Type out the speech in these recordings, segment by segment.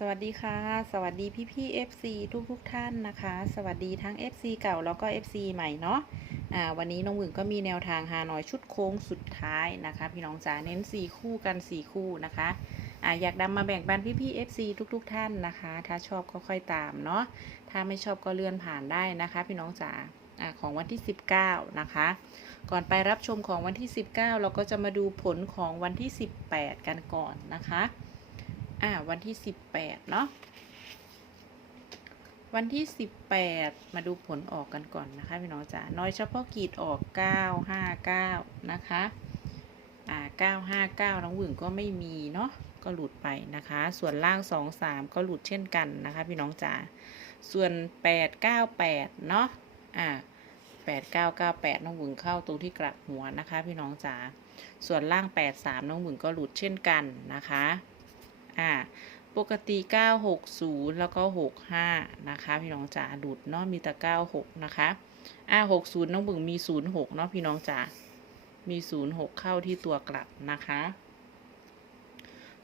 สวัสดีค่ะ สวัสดีพี่พี่ FC ทุกทุกท่านนะคะ สวัสดีทั้ง FC เก่าแล้วก็ FC ใหม่เนาะอ่าวันนี้น้องหวึงก็มีแนวทางฮานอยชุดโค้งสุดท้ายนะคะ พี่น้องจ๋าเน้น 4 คู่กัน 4 คู่นะคะอ่าอยากนำมาแบ่งปันพี่พี่ FC ทุกๆทท่านนะคะ ถ้าชอบก็ค่อยตามเนาะถ้าไม่ชอบก็เลื่อนผ่านได้นะคะ พี่น้องจ๋าอ่าของวันที่ 19 นะคะ ก่อนไปรับชมของวันที่ 19 เราก็จะมาดูผลของวันที่ 18 กันก่อนนะคะ อ่า วันที่18เนาะ วันที่18มาดูผลออกกันก่อนนะคะพี่น้องจ๋า น้อยเฉพาะกีดออก959นะคะ อ่า959น้องหวึ่งก็ไม่มีเนาะ ก็หลุดไปนะคะ ส่วนล่าง2 3ก็หลุดเช่นกันนะคะพี่น้องจ๋า ส่วน898เก้าแปดเนาะ อ่า8998น้องหวึ่งเข้าตรงที่กลับหัวนะคะ พี่น้องจ๋า ส่วนล่าง83น้องหวึ่งก็หลุดเช่นกันนะคะ อ่าปกติ 960 แล้วก็ 65 นะคะ พี่น้องจ๋าดูดเนาะมีแต่ 96 นะคะอ่า60 น้องบึงมี 06 เนาะพี่น้องจ๋ามี 06 เข้าที่ตัวกลับนะคะ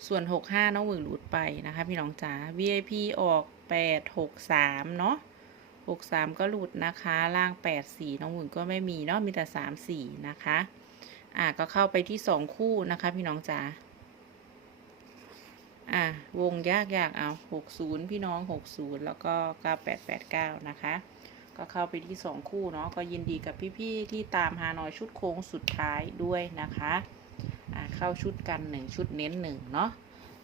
ส่วน 65 น้องบึงหลุดไปนะคะ พี่น้องจ๋า VIP ออก 863 เนาะ63 ก็หลุดนะคะ ล่าง 84 น้องบึงก็ไม่มีเนาะมีแต่ 34 นะคะ อ่าก็เข้าไปที่ 2 คู่นะคะ พี่น้องจ๋า อะ วงยากยากเอาหกศูนย์พี่น้องหกศูนย์แล้วก็เก้าแปดแปดเก้านะคะ ก็เข้าไปที่สองคู่เนาะ ก็ยินดีกับพี่ๆที่ตามฮานอยชุดโค้งสุดท้ายด้วยนะคะ อะเข้าชุดกันหนึ่งชุดเน้นหนึ่งเนาะ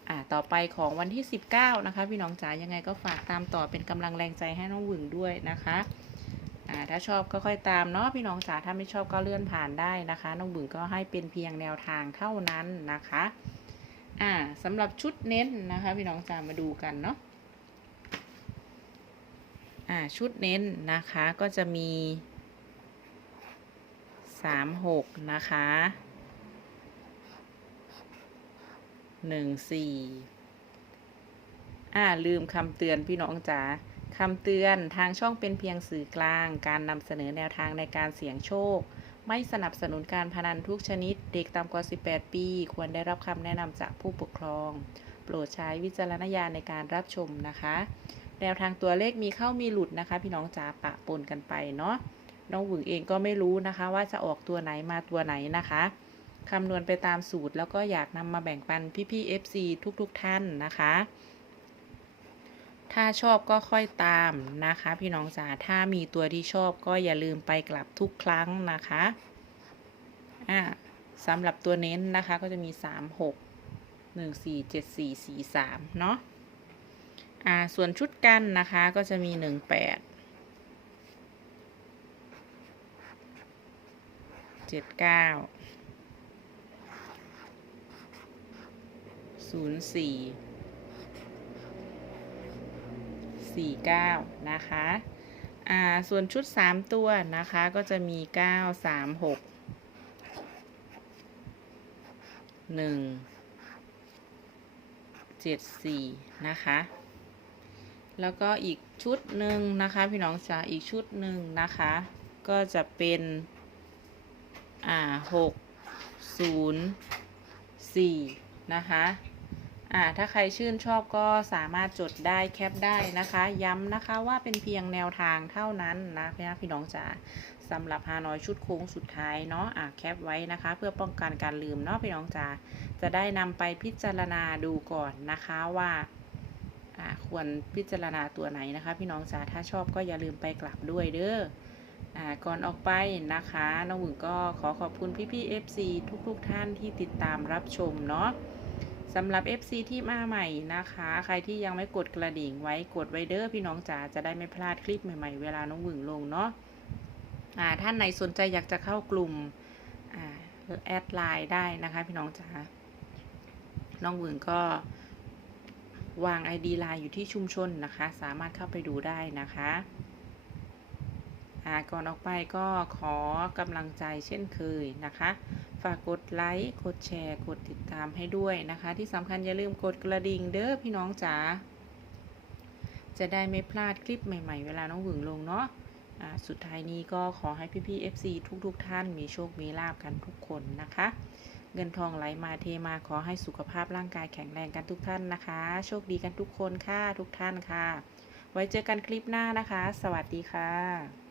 อะต่อไปของวันที่ 19 นะคะ พี่น้องจ๋ายังไงก็ฝากตามต่อเป็นกำลังแรงใจให้น้องหวึงด้วยนะคะอ่าถ้าชอบก็ค่อยตามเนาะพี่น้องจ๋าถ้าไม่ชอบก็เลื่อนผ่านได้นะคะ น้องหวึงก็ให้เป็นเพียงแนวทางเท่านั้นนะคะ อ่าสำหรับชุดเน้นนะคะพี่น้องจะมาดูกันเนาะอ่าชุดเน้นนะคะก็จะมีสามหกนะคะหนึ่งสี่อ่าลืมคำเตือนพี่น้องจ๋าคำเตือนทางช่องเป็นเพียงสื่อกลาง การนำเสนอแนวทางในการเสี่ยงโชค ไม่สนับสนุนการพนันทุกชนิด เด็กต่ำกว่า 18 ปี ควรได้รับคำแนะนำจากผู้ปกครอง โปรดใช้วิจารณญาณในการรับชมนะคะ แนวทางตัวเลขมีเข้ามีหลุดนะคะ พี่น้องจ๋าปะปนกันไปเนาะ น้องหวึงเองก็ไม่รู้นะคะ ว่าจะออกตัวไหนมาตัวไหนนะคะคำนวณไปตามสูตรแล้วก็อยากนำมาแบ่งปันพี่ๆ FC ทุกๆทท่านนะคะ ถ้าชอบก็ค่อยตามนะคะ พี่น้องจ๋าถ้ามีตัวที่ชอบก็อย่าลืมไปกลับทุกครั้งนะคะอ่าสำหรับตัวเน้นนะคะก็จะมี 3 6 1 4 7 4 4 3 เนาะอ่าส่วนชุดกันนะคะก็จะมี 1 8 7 9 0 4 4 9 นะคะ อ่า ส่วนชุด 3 ตัวนะคะ ก็จะมี 9 3 6หนึ่งเจ็ดสี่นะคะ แล้วก็อีกชุดหนึ่งนะคะ พี่น้องจ๋าอีกชุดหนึ่งนะคะ ก็จะเป็น อ่าหกศูนย์สี่นะคะ อ่าถ้าใครชื่นชอบก็สามารถจดได้แคปได้นะคะ ย้ำนะคะว่าเป็นเพียงแนวทางเท่านั้นนะพี่น้องจ๋าสำหรับฮานอยชุดโค้งสุดท้ายเนาะอะแคปไว้นะคะ เพื่อป้องกันการลืมเนาะพี่น้องจ๋าจะได้นำไปพิจารณาดูก่อนนะคะว่าอ่าควรพิจารณาตัวไหนนะคะ พี่น้องจ๋าถ้าชอบก็อย่าลืมไปกลับด้วยเด้ออ่าก่อนออกไปนะคะน้องหวึงก็ขอขอบคุณพี่ๆ FC ทุกๆทท่านที่ติดตามรับชมเนาะ สำหรับ FC ที่มาใหม่นะคะ ใครที่ยังไม่กดกระดิ่งไว้กดไว้เด้อพี่น้องจ๋าจะได้ไม่พลาดคลิปใหม่ๆ เวลาน้องหวึงลงเนาะอ่าท่านไหนสนใจอยากจะเข้ากลุ่มอ่าแอดไลน์ได้นะคะพี่น้องจ๋าน้องหวึงก็วาง ID ไลน์อยู่ที่ชุมชนนะคะ สามารถเข้าไปดูได้นะคะอ่าก่อนออกไปก็ขอกำลังใจเช่นเคยนะคะ ฝากกดไลค์กดแชร์ กดติดตามให้ด้วยนะคะ ที่สำคัญอย่าลืมกดกระดิ่งเด้อพี่น้องจ๋าจะได้ไม่พลาดคลิปใหม่ ๆ เวลาน้องหวึงลงเนาะอ่าสุดท้ายนี้ก็ขอให้พี่ๆ FC ทุกๆทท่านมีโชค มีลาบกันทุกคนนะคะ เงินทองไหลมาเทมาขอให้สุขภาพร่างกายแข็งแรงกันทุกท่านนะคะ โชคดีกันทุกคนค่ะทุกท่านค่ะ ไว้เจอกันคลิปหน้านะคะ สวัสดีค่ะ